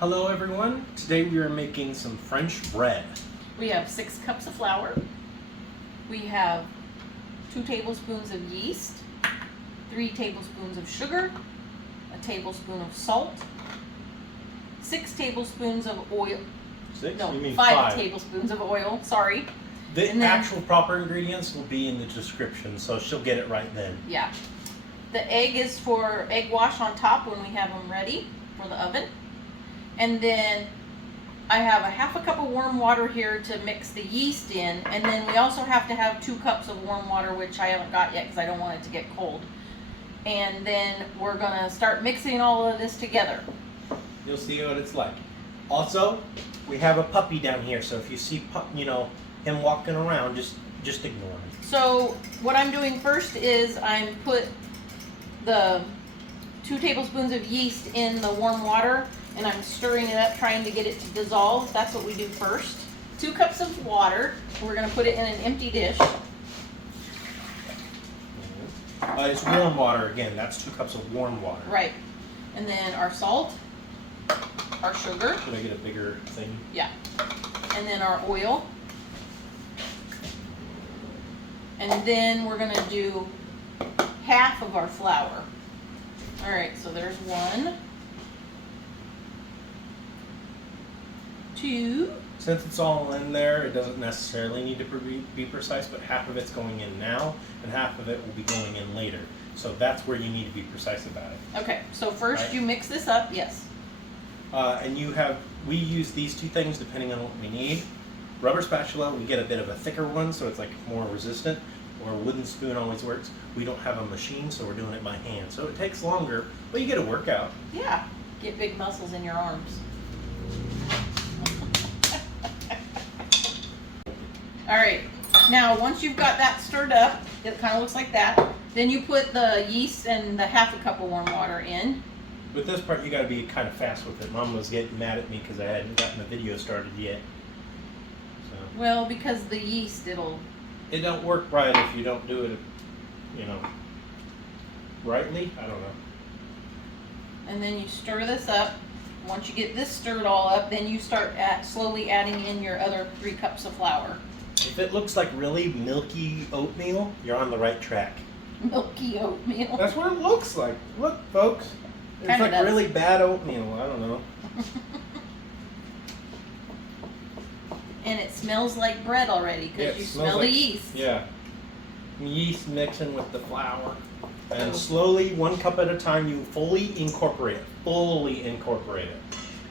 Hello everyone, today we are making some French bread. We have 6 cups of flour. We have 2 tablespoons of yeast, 3 tablespoons of sugar, a tablespoon of salt, 6 tablespoons of oil. 6? No, You mean 5 tablespoons of oil, sorry. The And then- actual proper ingredients will be in the description, so she'll get it right then. Yeah. The egg is for egg wash on top when we have them ready for the oven. And then I have a half a cup of warm water here to mix the yeast in. And then we also have to have 2 cups of warm water, which I haven't got yet because I don't want it to get cold. And then we're going to start mixing all of this together. You'll see what it's like. Also, we have a puppy down here, so if you see him walking around, just ignore him. So what I'm doing first is I'm put the 2 tablespoons of yeast in the warm water, and I'm stirring it up, trying to get it to dissolve. That's what we do first. 2 cups of water. We're going to put it in an empty dish. It's warm water again. That's 2 cups of warm water. Right. And then our salt, our sugar. Should I get a bigger thing? Yeah. And then our oil. And then we're going to do half of our flour. All right, so there's 1, 2. Since it's all in there, it doesn't necessarily need to be precise, but half of it's going in now, and half of it will be going in later. So that's where you need to be precise about it. Okay, so first Right. you mix this up, yes. And we use these 2 things depending on what we need. Rubber spatula, we get a bit of a thicker one, so it's like more resistant, or a wooden spoon always works. We don't have a machine, so we're doing it by hand. So it takes longer, but you get a workout. Yeah, get big muscles in your arms. All right, now once you've got that stirred up, it kind of looks like that, then you put the yeast and the half a cup of warm water in. With this part, you got to be kind of fast with it. Mom was getting mad at me because I hadn't gotten the video started yet. So Well, because the yeast, it don't work right if you don't do it, rightly. I don't know. and then you stir this up. Once you get this stirred all up, then you start slowly adding in your other 3 cups of flour. If it looks like really milky oatmeal, you're on the right track. Milky oatmeal. That's what it looks like. Look, folks. It's Kinda like does. really bad oatmeal. I don't know. And it smells like bread already Yeah, because it you smells smell like- the yeast. Yeah. Yeast mixing with the flour. And Oh. slowly, 1 cup at a time, you fully incorporate it. Fully incorporate it.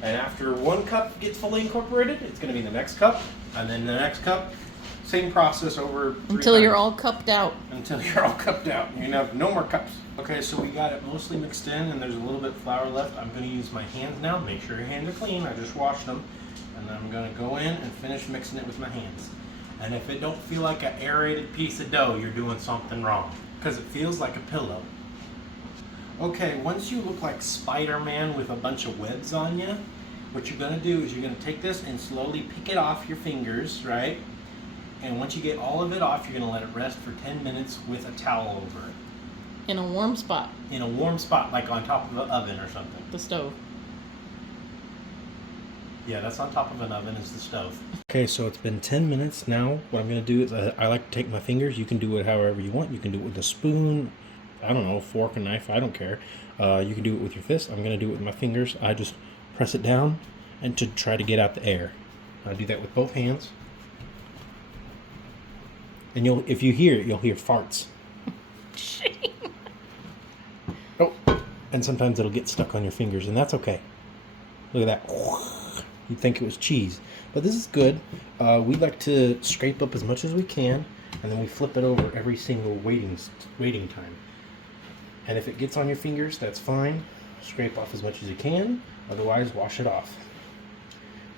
And after 1 cup gets fully incorporated, it's going to be the next cup. And then the next cup. Same process over 3 Until you're times. all cupped out. Until you're all cupped out. You have no more cups. Okay, so we got it mostly mixed in, and there's a little bit of flour left. I'm going to use my hands now. Make sure your hands are clean. I just washed them. And then I'm going to go in and finish mixing it with my hands. And if it don't feel like an aerated piece of dough, you're doing something wrong. Because it feels like a pillow. Okay, once you look like Spider-Man with a bunch of webs on you, what you're going to do is you're going to take this and slowly pick it off your fingers, right? And once you get all of it off, you're going to let it rest for 10 minutes with a towel over it. In a warm spot, In a warm spot, like on top of an oven or something. the stove. Yeah, that's on top of an oven is the stove. Okay, so it's been 10 minutes now. What I'm going to do is I like to take my fingers. You can do it however you want. You can do it with a spoon, I don't know, fork and knife, I don't care. You can do it with your fist. I'm going to do it with my fingers. I just press it down and to try to get out the air. I do that with both hands. And if you hear it, you'll hear farts. Oh, and sometimes it'll get stuck on your fingers, and that's okay. Look at that. You'd think it was cheese. But this is good. We like to scrape up as much as we can, and then we flip it over every single waiting time. And if it gets on your fingers, that's fine. Scrape off as much as you can. Otherwise, wash it off.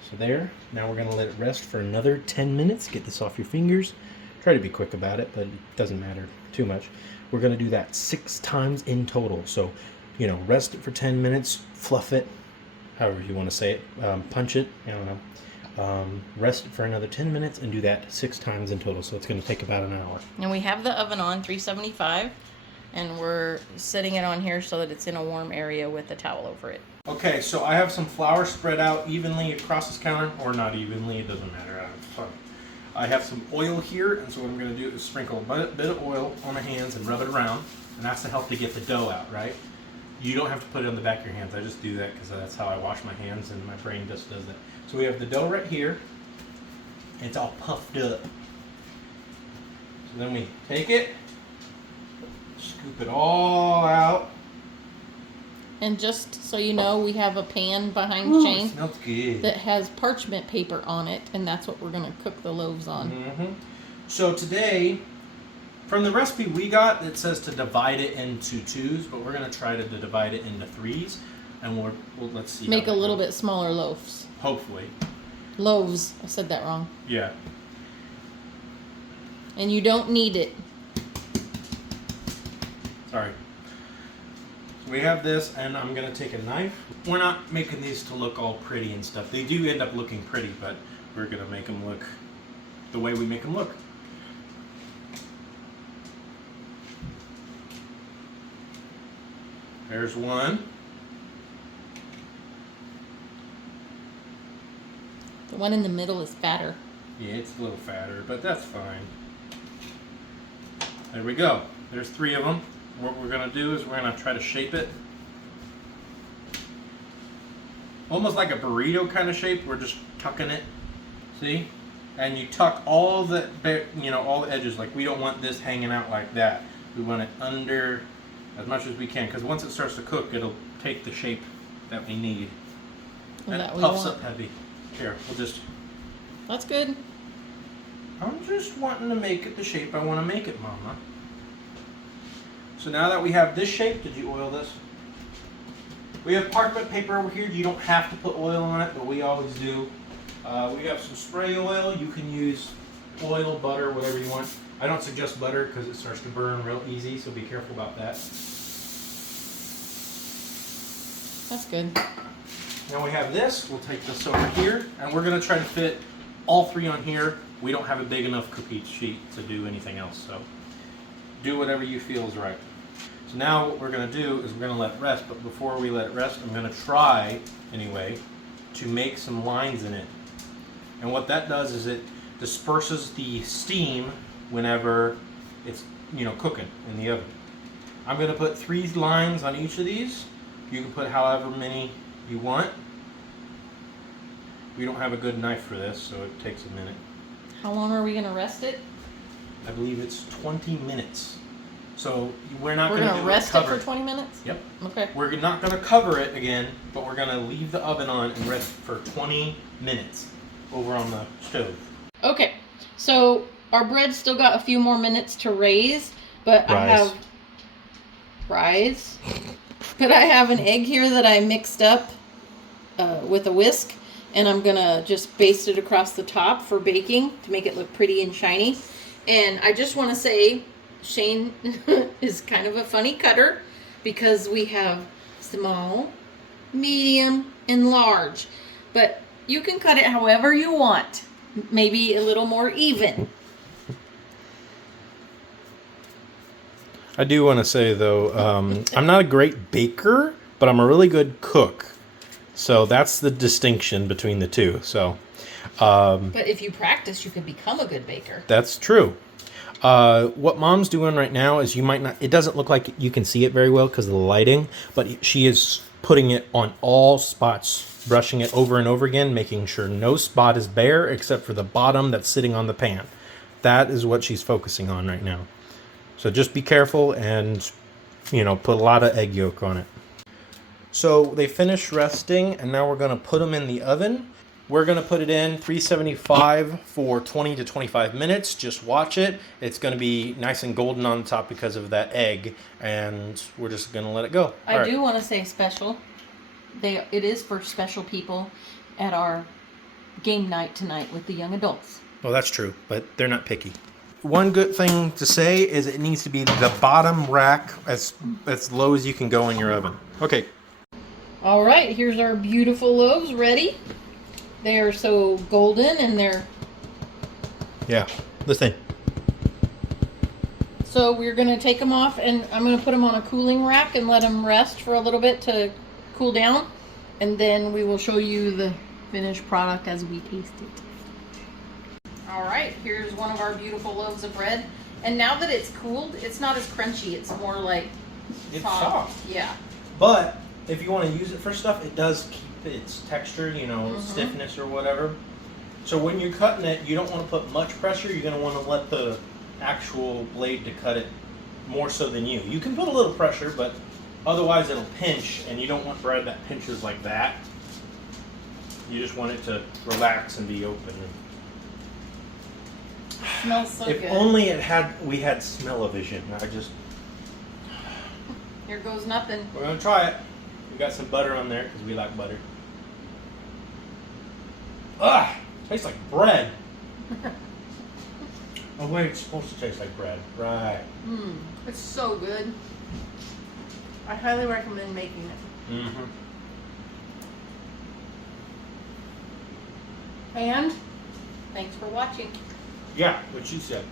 So there. Now we're going to let it rest for another 10 minutes. Get this off your fingers. Try to be quick about it, but it doesn't matter too much. We're going to do that 6 times in total. So, rest it for 10 minutes, fluff it, however you want to say it, punch it, I don't know. Rest it for another 10 minutes and do that 6 times in total. So it's going to take about an hour. And we have the oven on 375. And we're setting it on here so that it's in a warm area with a towel over it. Okay, so I have some flour spread out evenly across this counter, or not evenly, it doesn't matter. I have some oil here, and so what I'm going to do is sprinkle a bit of oil on my hands and rub it around, and that's to help to get the dough out, right? You don't have to put it on the back of your hands. I just do that because that's how I wash my hands, and my brain just does that. So we have the dough right here. It's all puffed up. So then we take it, scoop it all out. And just so you know, we have a pan behind Ooh, Shane it smells good. that has parchment paper on it, and that's what we're going to cook the loaves on. Mm-hmm. So today, from the recipe we got, it says to divide it into 2s, but we're going to try to divide it into 3s, and we'll let's see. Make a little bit smaller loaves. Hopefully. Loaves. I said that wrong. Yeah. And you don't need it. Sorry. So we have this, and I'm going to take a knife. We're not making these to look all pretty and stuff. They do end up looking pretty, but we're going to make them look the way we make them look. There's one. The one in the middle is fatter. Yeah, it's a little fatter, but that's fine. There we go. There's 3 of them. What we're going to do is we're going to try to shape it. Almost like a burrito kind of shape. We're just tucking it. See? And you tuck all the, all the edges. Like, we don't want this hanging out like that. We want it under as much as we can, because once it starts to cook, it'll take the shape that we need. And it puffs up heavy. Here, we'll just... That's good. I'm just wanting to make it the shape I want to make it, Mama. So now that we have this shape, did you oil this? We have parchment paper over here. You don't have to put oil on it, but we always do. We have some spray oil. You can use oil, butter, whatever you want. I don't suggest butter because it starts to burn real easy, so be careful about that. That's good. Now we have this. We'll take this over here, and we're going to try to fit all 3 on here. We don't have a big enough cookie sheet to do anything else, so do whatever you feel is right. So now what we're going to do is we're going to let it rest, but before we let it rest, I'm going to try, anyway, to make some lines in it. And what that does is it disperses the steam whenever it's, cooking in the oven. I'm going to put 3 lines on each of these. You can put however many you want. We don't have a good knife for this, so it takes a minute. How long are we going to rest it? I believe it's 20 minutes. So we're not We're going to to rest it for 20 minutes? Yep. Okay. We're not going to cover it again, but we're going to leave the oven on and rest for 20 minutes over on the stove. Okay. So our bread's still got a few more minutes to raise, but I have But I have an egg here that I mixed up with a whisk, and I'm going to just baste it across the top for baking to make it look pretty and shiny. And I just want to say, Shane is kind of a funny cutter because we have small, medium, and large. But you can cut it however you want. Maybe a little more even. I do want to say, though, I'm not a great baker, but I'm a really good cook. So that's the distinction between the two. So, but if you practice, you can become a good baker. That's true. What Mom's doing right now is it doesn't look like you can see it very well because of the lighting, but she is putting it on all spots, brushing it over and over again, making sure no spot is bare except for the bottom that's sitting on the pan. That is what she's focusing on right now. So just be careful and, put a lot of egg yolk on it. So they finished resting, and now we're going to put them in the oven. We're going to put it in 375 for 20 to 25 minutes. Just watch it. It's going to be nice and golden on the top because of that egg, and we're just going to let it go. I do want to say special. It is for special people at our game night tonight with the young adults. Well, that's true, but they're not picky. One good thing to say is it needs to be the bottom rack as low as you can go in your oven. Okay. All right, here's our beautiful loaves ready. They are so golden and they're... Yeah, listen. So we're going to take them off, and I'm going to put them on a cooling rack and let them rest for a little bit to cool down. And then we will show you the finished product as we taste it. All right, here's one of our beautiful loaves of bread. And now that it's cooled, it's not as crunchy. It's more like It's soft. Yeah. But if you want to use it for stuff, it does keep its texture, you know, stiffness or whatever. So when you're cutting it, you don't want to put much pressure. You're going to want to let the actual blade to cut it more so than you. You can put a little pressure, but otherwise it'll pinch, and you don't want bread that pinches like that. You just want it to relax and be open. Smells so If good. only we had smell-o-vision. I just... Here goes nothing. We're going to try it. We got some butter on there because we like butter. Ugh! Tastes like bread. Oh wait, it's supposed to taste like bread. Right. It's so good. I highly recommend making it. Mm-hmm. And thanks for watching. Yeah, what she said.